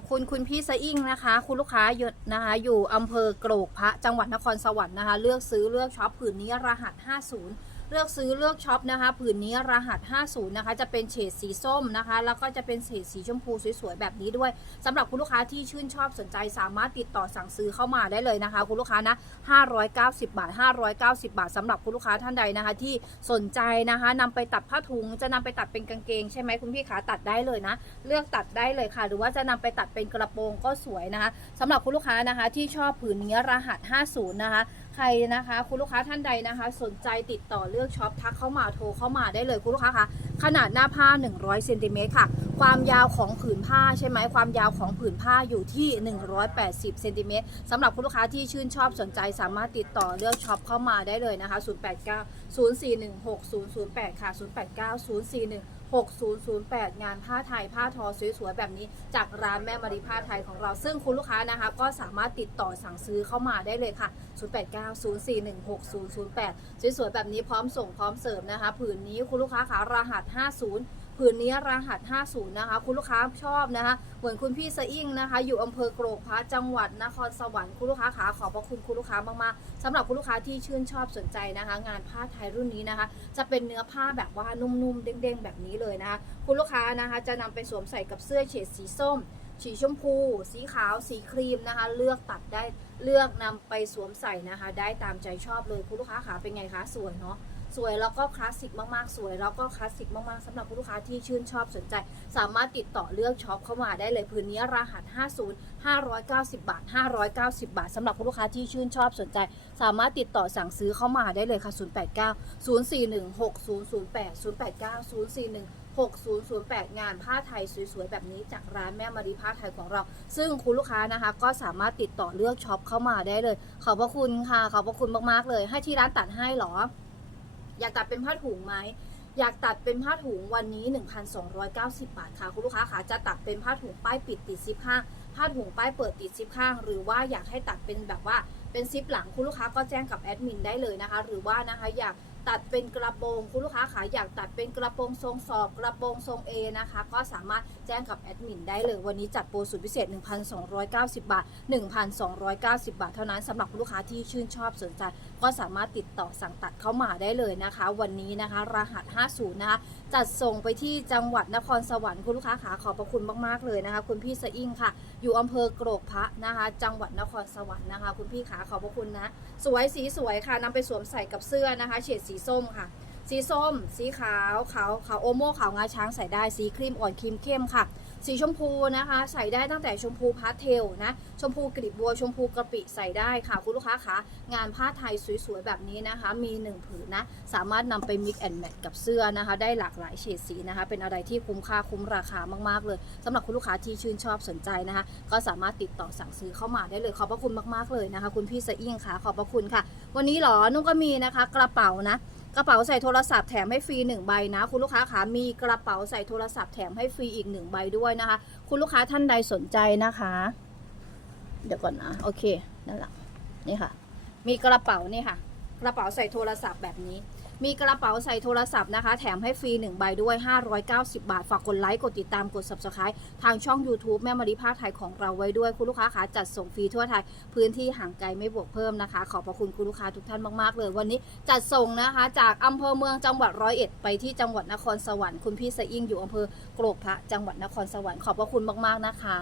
ขอบคุณคุณพี่สะอิ่งนะคะ คุณลูกค้าอยู่นะคะ อยู่อำเภอโกรกพระจังหวัดนครสวรรค์นะคะ เลือกซื้อเลือกช็อปผืนนี้รหัส 50 เลือกซื้อเลือกช็อปนะคะ ผืนนี้รหัส 50 นะคะ จะเป็นเฉดสีส้มนะคะ แล้วก็จะเป็นเฉดสีชมพูสวยๆแบบนี้ด้วยสำหรับคุณลูกค้าที่ชื่นชอบสนใจสามารถติดต่อสั่งซื้อเข้ามาได้เลยนะคะ คุณลูกค้านะ 590 บาท 590 บาทสำหรับคุณลูกค้าท่านใดนะคะ ที่สนใจนะคะนำไปตัดผ้าถุง จะนำไปตัดเป็นกางเกงใช่ไหมคุณพี่ขาตัดได้เลยนะ เลือกตัดได้เลยค่ะ หรือว่าจะนำไปตัดเป็นกระโปรงก็สวยนะคะสำหรับคุณลูกค้านะคะที่ชอบผืนนี้รหัส 50 นะคะ ใครนะคะ คุณลูกค้าท่านใดนะคะ สนใจติดต่อเลือกช็อปทักเข้ามาโทรเข้ามาได้เลยคุณลูกค้าคะขนาดหน้าผ้า 100เซนติเมตรค่ะ ความยาวของผืนผ้าใช่ไหมความยาวของผืนผ้าอยู่ที่ 180เซนติเมตรสำหรับคุณลูกค้าที่ชื่นชอบสนใจสามารถติดต่อเลือกช็อปเข้ามาได้เลยนะคะ 089 0416 008 ค่ะ 089 041 6008 งานผ้าไทยผ้าทอสวยๆแบบนี้ จากร้านแม่มารีผ้าไทยของเรา ซึ่งคุณลูกค้านะคะ ก็สามารถติดต่อสั่งซื้อเข้ามาได้เลยค่ะ 0890416008 สวยๆแบบนี้พร้อมส่งพร้อมเสร์ฟนะคะ ผืนนี้คุณลูกค้าขารหัส 50 ผืนนี้รหัส 50 นะคะ คุณลูกค้าชอบนะคะ เหมือนคุณพี่สะอิ่งนะคะ อยู่อำเภอโกรกพระจังหวัดนครสวรรค์คุณลูกค้าขาขอบพระคุณคุณลูกค้ามากๆสำหรับคุณลูกค้าที่ชื่นชอบสนใจนะคะ งานผ้าไทยรุ่นนี้นะคะ จะเป็นเนื้อผ้าแบบว่านุ่มๆเด้งๆ แบบนี้เลยนะคะ คุณลูกค้านะคะจะนำไปสวมใส่กับเสื้อเฉดสีส้มสีชมพู สีขาว สีครีมนะคะ เลือกตัดได้ เลือกนำไปสวมใส่นะคะ ได้ตามใจชอบเลยคุณลูกค้าขาเป็นไงคะ สวยเนาะ สวยแล้วก็คลาสสิกมากๆ สวยแล้วก็คลาสสิกมากๆสำหรับคุณลูกค้าที่ชื่นชอบสนใจ สามารถติดต่อเลือกช็อปเข้ามาได้เลยพื้นนี้รหัส 50 590 บาท 590 บาทสำหรับคุณลูกค้าที่ชื่นชอบสนใจ สามารถติดต่อสั่งซื้อเข้ามาได้เลยค่ะ 089 041 6008 089 041 6008 งานผ้าไทยสวยๆ แบบนี้จากร้านแม่มารีผ้าไทยของเรา ซึ่งคุณลูกค้านะคะ ก็สามารถติดต่อเลือกช็อปเข้ามาได้เลย ขอบพระคุณค่ะ ขอบพระคุณมากๆเลย ให้ที่ร้านตัดให้หรอ อยากตัดเป็นผ้าถุงไหมอยากตัดเป็นผ้าถุงวันนี้ 1,290 บาทค่ะคุณลูกค้าคะจะตัดเป็นผ้าถุงป้ายปิดติดซิปข้างผ้าถุงป้ายเปิดติดซิปข้าง หรือว่าอยากให้ตัดเป็นแบบว่าเป็นซิปหลังคุณลูกค้าก็แจ้งกับแอดมินได้เลยนะคะ หรือว่านะคะอยากตัดเป็นกระโปรงคุณลูกค้าขาอยากตัดเป็นกระโปรงทรงสอบกระโปรงทรง A นะคะ ก็สามารถแจ้งกับแอดมินได้เลยวันนี้จัดโปรสุดพิเศษ 1,290 บาท 1,290 บาท เท่านั้นสำหรับคุณลูกค้าที่ชื่นชอบสนใจก็สามารถติดต่อสั่งตัดเข้ามาได้เลยนะคะ วันนี้นะคะ รหัส 50 นะคะ จัดส่งไปที่จังหวัดนครสวรรค์คุณลูกค้าขาขอบพระคุณมากๆเลยนะคะ คุณพี่สะอิ่งค่ะ อยู่อำเภอโกรกพระนะคะ จังหวัดนครสวรรค์นะคะ คุณพี่ขาขอบพระคุณนะ สวยสีสวยค่ะนำไปสวมใส่กับเสื้อนะคะ เฉดสีส้มค่ะสีส้ม สีขาว ขาว ขาวโอโม่ ขาวงาช้างใส่ได้ สีครีมอ่อนครีมเข้มค่ะ สีชมพูนะคะ ใส่ได้ตั้งแต่ชมพูพาสเทลนะ ชมพูกลีบบัว ชมพูกระปิใส่ได้ค่ะ คุณลูกค้าคะงานผ้าไทยสวยๆ แบบนี้นะคะ มีหนึ่งผืนนะ สามารถนำไป mix and match กับเสื้อนะคะ ได้หลากหลายเฉดสีนะคะ เป็นอะไรที่คุ้มค่าคุ้มราคามากๆเลยสำหรับคุณลูกค้าที่ชื่นชอบสนใจนะคะ ก็สามารถติดต่อสั่งซื้อเข้ามาได้เลย ขอบพระคุณมากๆเลยนะคะ คุณพี่สะอิ่งค่ะขอบพระคุณค่ะ วันนี้หรอนุ่งก็มีนะคะกระเป๋านะ กระเป๋าใส่โทรศัพท์แถมให้ฟรีหนึ่งใบนะ คุณลูกค้าคะมีกระเป๋าใส่โทรศัพท์แถมให้ฟรีอีกหนึ่งใบด้วยนะคะ คุณลูกค้าท่านใดสนใจนะคะ เดี๋ยวก่อนนะโอเคนั่นแหละนี่ค่ะ มีกระเป๋านี่ค่ะ กระเป๋าใส่โทรศัพท์แบบนี้ มีกระเป๋าใส่โทรศัพท์นะคะ แถมให้ฟรี 1 ใบด้วย 590 บาท ฝากกดไลค์ กดติดตามกด subscribe ทางช่อง YouTube แม่มาริภาคไทยของเราไว้ด้วย คุณลูกค้าคะจัดส่งฟรีทั่วไทย พื้นที่ห่างไกลไม่บวกเพิ่มนะคะ ขอบพระคุณคุณลูกค้าทุกท่านมากๆเลย วันนี้จัดส่งนะคะ จากอำเภอเมืองจังหวัดร้อยเอ็ดไปที่จังหวัดนครสวรรค์คุณพี่สะอิ่งอยู่อำเภอโกรกพระจังหวัดนครสวรรค์ขอบพระคุณมากๆนะคะ